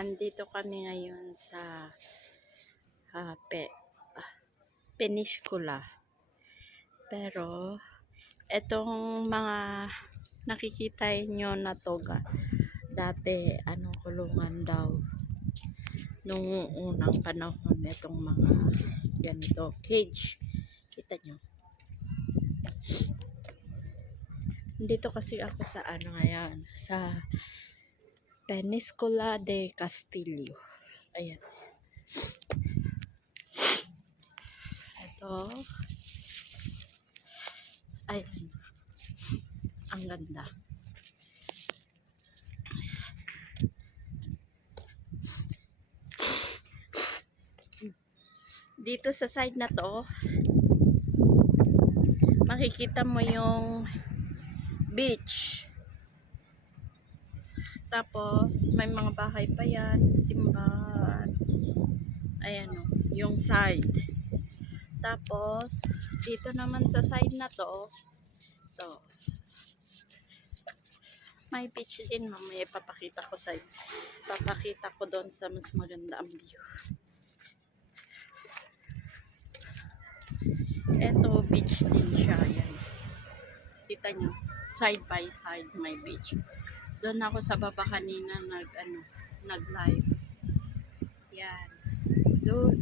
Andito kami ngayon sa Peninsula. Pero etong mga nakikita nyo na toga, dati kulungan daw nung unang panahon itong mga ganito cage. Kita nyo. Dito kasi ako sa ngayon, sa Peninsula de Castillo. Ayan. Ito. Ayan. Ang ganda. Dito sa side na to, makikita mo yung beach. Tapos, may mga bahay pa yan, simbahan. Ayan o, yung side. Tapos, dito naman sa side na to, may beach din. Mamaya papakita ko doon sa mas maganda ang view. Eto, beach din siya. Ayan. Kita nyo, side by side may beach. Doon ako sa baba kanina nag-live. Yan. Doon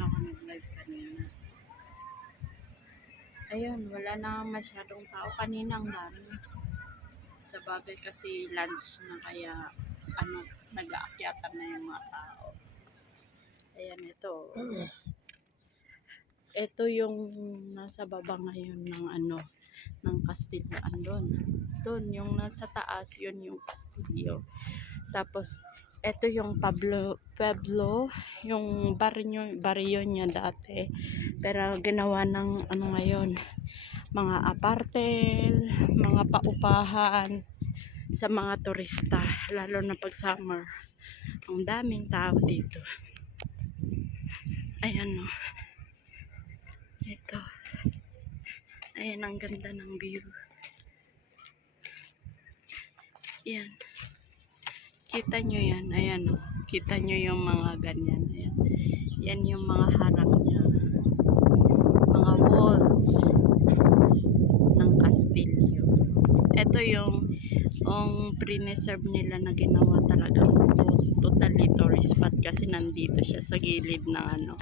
ako nag-live kanina. Ayun, wala na masyadong tao. Kanina ang dami. Sa bagay kasi lunch na, kaya nag-aakyatan na yung mga tao. Ayan, ito. Ito yung nasa baba ngayon ng Castillo. Doon yung nasa taas, yun yung Castillo. Tapos ito yung Pueblo, yung baryo niya dati. Pero ginawa ng ngayon, mga apartel, mga paupahan sa mga turista, lalo na pag summer. Ang daming tao dito. Ayan o. Ito. Ayan, ang ganda ng view. Yan. Kita nyo yan. Ayan o. Kita nyo yung mga ganyan. Ayan. Yan yung mga harap niya. Mga walls ng Castillo. Ito yung preserve nila na ginawa talagang totally tourist spot kasi nandito siya sa gilid ng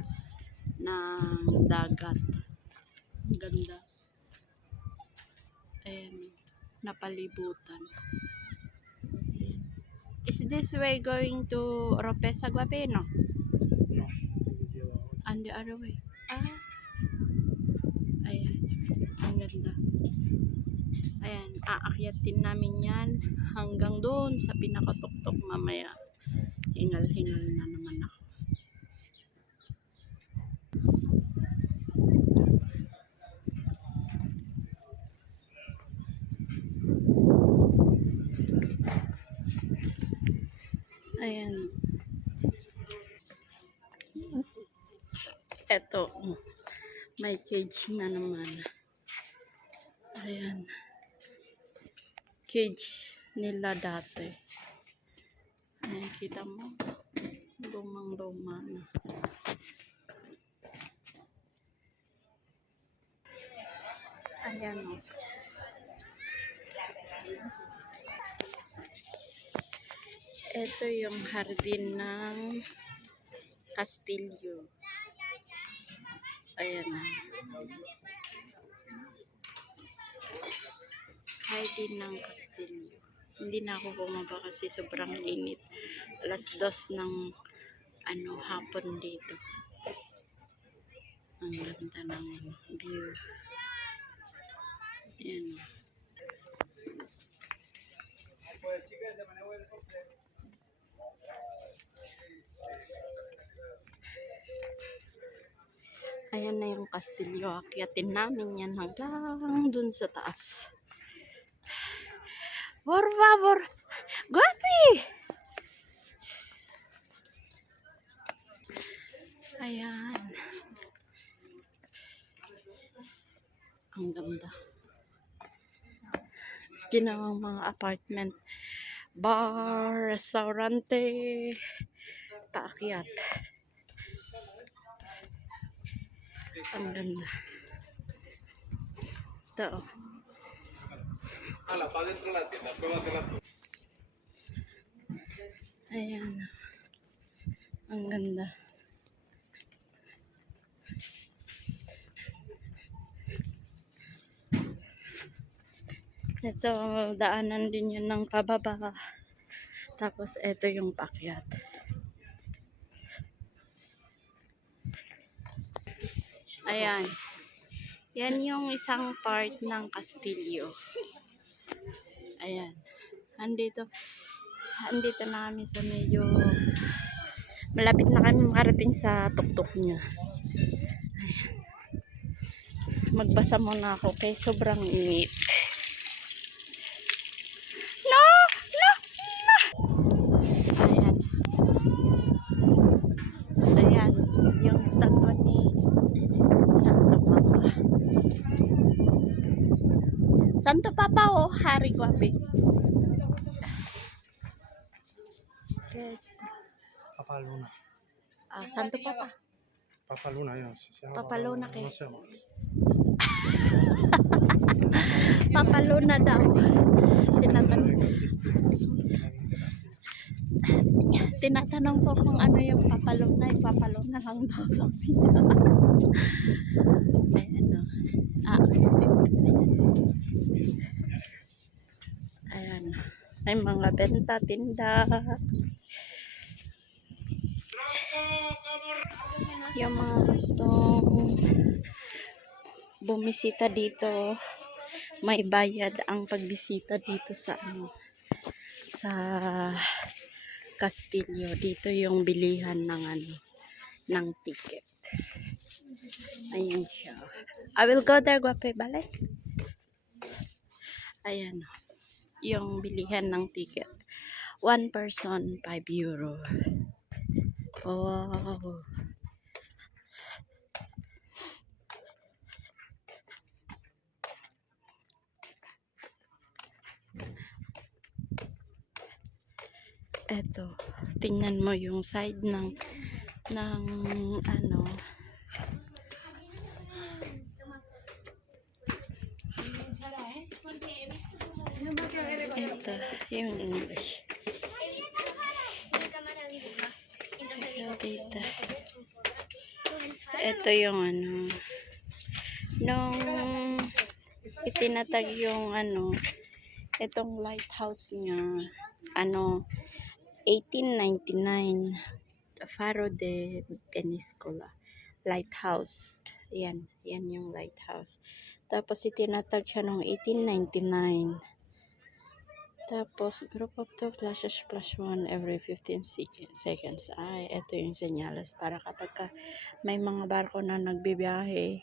ng dagat. Ang ganda. Ayan, napalibutan. Ayan. Is this way going to Oropesa, Guapeno? No. And the other way. Ayan, ang ganda. Ayan, aakyatin namin yan hanggang doon sa pinakatuktok mamaya. Hingal-hingal na naman ako. Ayan. Eto, may cage na naman. Ayan. Cage nila dati. Ayan, kita mo. Lumang-luma na. Ayan o. Ito yung hardin ng Castillo. Ayan o. Hardin ng Castillo. Hindi na ako bumaba kasi sobrang init. 2:00 ng hapon dito. Ang ganda ng view. Ayan o. Ayan na yung Castillo. Akyatin namin yan hanggang dun sa taas. Por favor, guapi! Ayan. Ang ganda. Ginawang mga apartment. bar, restaurante, paakyat. Ang ganda. Ito. Ayan. Ang ganda. Ito, daanan din yun ng pababa. Tapos, ito yung paakyat. Ayan. Yan yung isang part ng Castillo. Ayan. Andito na kami sa medyo malapit na kami makarating sa tuktok niya. Ayan. Magbasa muna ako kay sobrang init. No! No! No! Ayan. Ayan. Yung statue ni Santo Papa. Santo Papa o Hari Guapi. Papa Luna. Santo Papa. Papa Luna, yo. Si se llama Papa Luna, ¿qué? No sé. Papa Luna daw. Tinatanong ko kung ano yung Papa Luna. Yung Papa Luna lang daw sabi niya. Ay, ano. Ayan. May mga benta, tinda. Yung mga gustong bumisita dito, may bayad ang pagbisita dito sa sa Castillo. Dito yung bilihan ng ng ticket. Ayan siya. I will go there, guwape, bale. Ayan. Yung bilihan ng ticket. 1 person, 5 euro. Wow. Eto, tingnan mo yung side ng ano. Ito, yung English. Dito. Ito yung ano. Nung itinatag yung itong lighthouse niya, 1899, Faro de Peniscola lighthouse. Yan yung lighthouse. Tapos itinatag siya noong 1899. Tapos group of 2 flashes plus 1 every 15 seconds. Ay, ito yung senyales para kapag may mga barko na nagbibiyahe,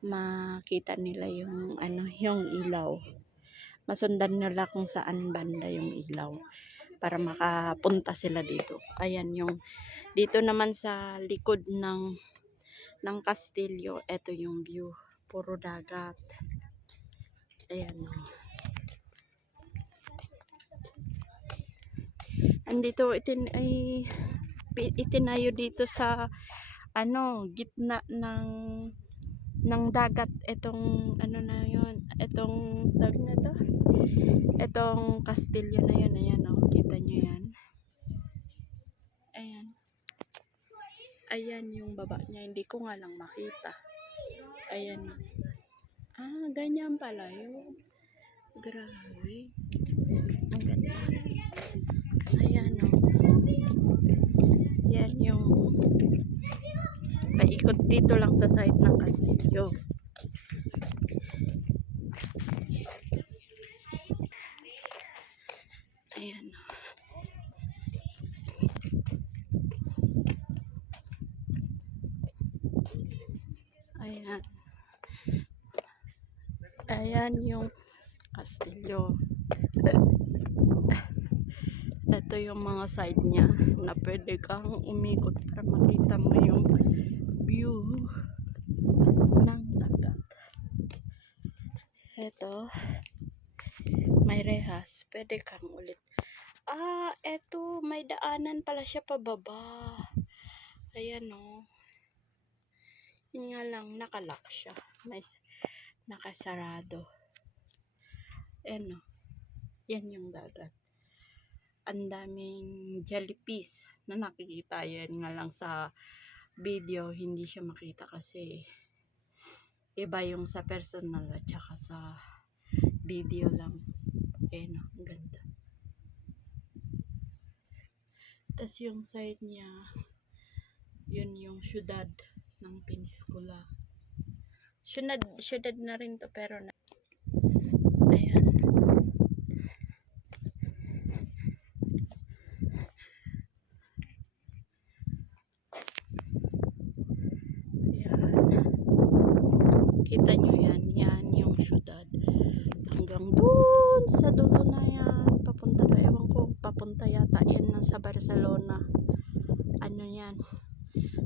makita nila yung yung ilaw. Masundan nila kung saan banda yung ilaw para makapunta sila dito. Ayan yung dito naman sa likod ng Castillo, ito yung view, puro dagat. Ayan. Andito itinayo dito sa gitna ng dagat itong na yun, itong tag na to, itong Castillo na yun. Ayan, kita nyo yan. Ayan yung baba niya, hindi ko nga lang makita. Ayan. Ganyan pala yun. Grabe. Ang ganda. Ayan, yan yung paikot dito lang sa side ng Castillo. Ayan. Ayan. Ayan yung Castillo. Ito yung mga side niya na pwede kang umikot para makita mo yung view ng dagat. Ito, may rehas. Pwede kang ulit Eto, may daanan pala siya pababa. Ayan o. Yun nga lang, nakalock siya. Nakasarado. Ayan o. Yan yung dagat. Ang daming jellyfish na nakikita. Yan nga lang sa video, hindi siya makita kasi iba yung sa personal at saka sa video lang. Ayan o, ang ganda. Tas yung side niya, yun yung syudad ng Peniscola. Syudad na rin to pero ayan. Ayan. Kita nyo yan. Yan yung syudad. Hanggang dun sa dulo na yan. Papunta na, ewan ko, papunta yata yan sa Barcelona. Ano yan?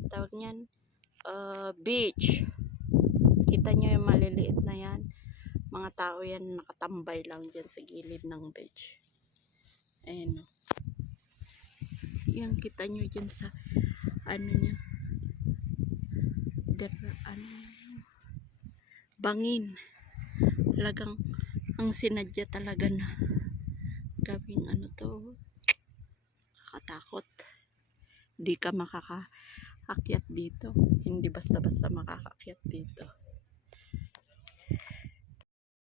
Tawag niyan? Beach. Kita nyo yung maliliit na yan. Mga tao yan nakatambay lang dyan sa gilid ng beach. Ayan o. Yan, kita nyo dyan sa ano niya. Bangin. Talagang ang sinadya talaga na gawing ano to. Kakatakot. Di ka makakaakyat dito. Hindi basta-basta makakaakyat dito.